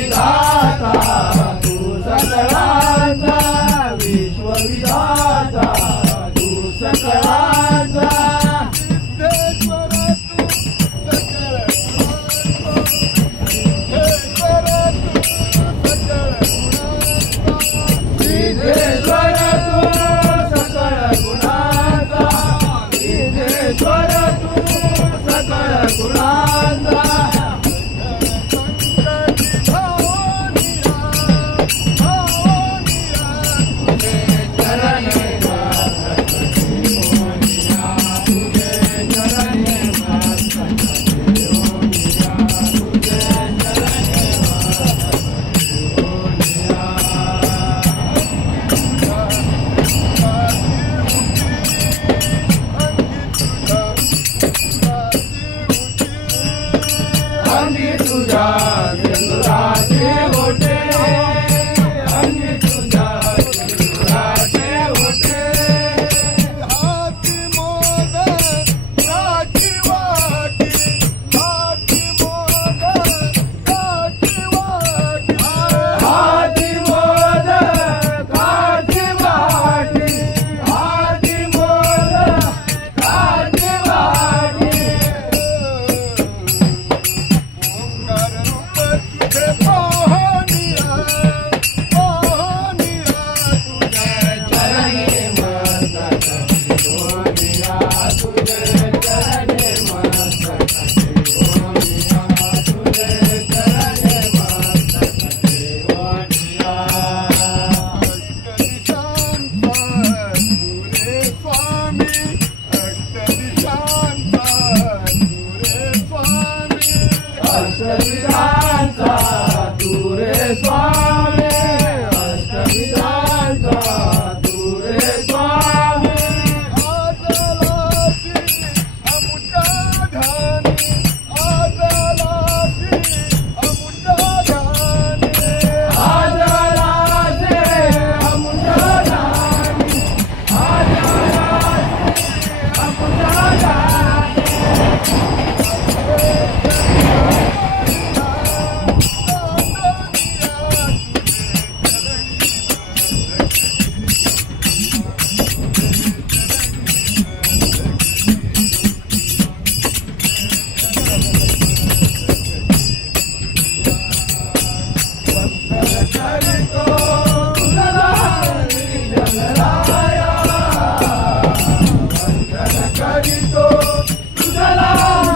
विश्वविधाता तू सकळांचा विश्वविधाता तू सकळांचा सिद्धेश्वर तू सकळ गुणांचा सिद्धेश्वर तू सकळ गुणांचा अंगी तुझ्या सिंदुराचे ओटे अंगी तुझ्या सिंदुराचे ओटे हाती मोद काठी वाटी हाती मोद काठी वाटी हाती मोद काठी वाटी हाती मोद काठी वाटी अष्टविधांचा तू रे स्वामी अष्टविधांचा तू रे स्वामी आजलासी अमुटाधानी आजलासी अमुटाधानी आजलासी अमुटाधानी आजलासी अमुटाधानी करितो तुझला